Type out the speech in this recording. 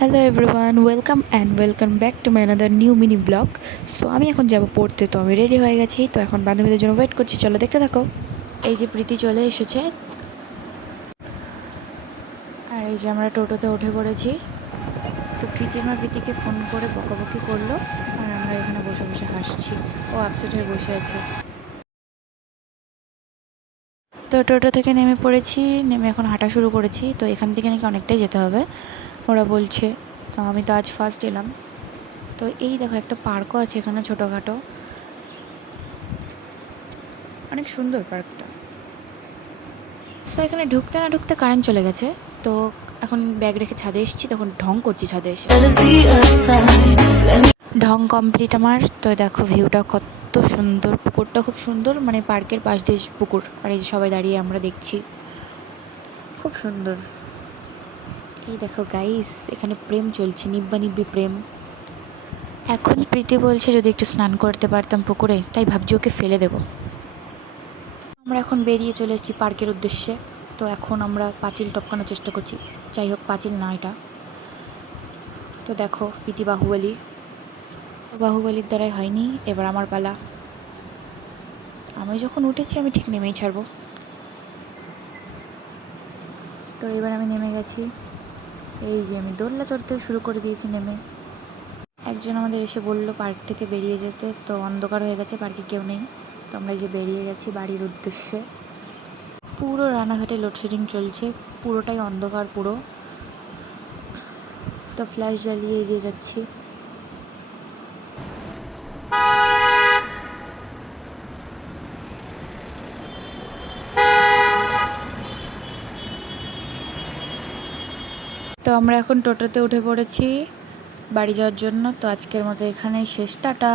Hello everyone, welcome back to my another new mini blog. So আমি এখন যাব পড়তে, তো আমি রেডি হয়ে গেছি। তো এখন বান্ধবীদের জন্য ওয়েট করছি, চলো দেখতে থাকো। এই যে প্রীতি চলে এসেছে, আর এই যে আমরা টোটোতে উঠে পড়েছি। তো প্রীতিকে ফোন করে বকাবকি করলো, আর আমরা এখানে বসে বসে হাসছি। ও আপসেট হয়ে বসে আছে। তো টোটো থেকে নেমে পড়েছি, নেমে এখন হাঁটা শুরু করেছি। তো এখান থেকে নাকি অনেকটাই যেতে হবে ওরা বলছে। তো আমি তো আজ ফার্স্ট এলাম। তো এই দেখো একটা পার্কও আছে এখানে ছোটোখাটো, অনেক সুন্দর পার্কটা। সো এখানে ঢুকতে না ঢুকতে কারেন্ট চলে গেছে। তো এখন ব্যাগ রেখে ছাদে এসেছি, তখন ঢং করছি ছাদে এসে। ঢং কমপ্লিট আমার। তো দেখো ভিউটা কত সুন্দর, পুকুরটা খুব সুন্দর, মানে পার্কের পাশ দিয়ে পুকুর, আর এই যে সবাই দাঁড়িয়ে আমরা দেখছি, খুব সুন্দর। এই দেখো গাইস, এখানে প্রেম চলছে, নিব্বা নিব্বি প্রেম। এখন প্রীতি বলছে যদি একটু স্নান করতে পারতাম পুকুরে, তাই ভাবছি ওকে ফেলে দেবো। আমরা এখন বেরিয়ে চলে এসেছি পার্কের উদ্দেশ্যে। তো এখন আমরা পাঁচিল টপকানোর চেষ্টা করছি, যাই হোক পাঁচিল না এটা। তো দেখো প্রীতি বাহুবলীর দ্বারাই হয়নি, এবার আমার পালা। আমি যখন উঠেছি আমি ঠিক নেমেই ছাড়বো। তো এবার আমি নেমে গেছি। এই যে আমি দোলনা চড়তে শুরু করে দিয়েছি নেমে। একজন আমাদের এসে বললো পার্ক থেকে বেরিয়ে যেতে, তো অন্ধকার হয়ে গেছে, পার্কে কেউ নেই। তো আমরা এই যে বেরিয়ে গেছি বাড়ির উদ্দেশ্যে। পুরো রানাঘাটে লোডশেডিং চলছে, পুরোটাই অন্ধকার পুরো। তো ফ্ল্যাশ জ্বালিয়ে এগিয়ে যাচ্ছি। তো আমরা এখন টোটোতে উঠে পড়েছি বাড়ি যাওয়ার জন্য। তো আজকের মতো এখানেই শেষ, টাটা।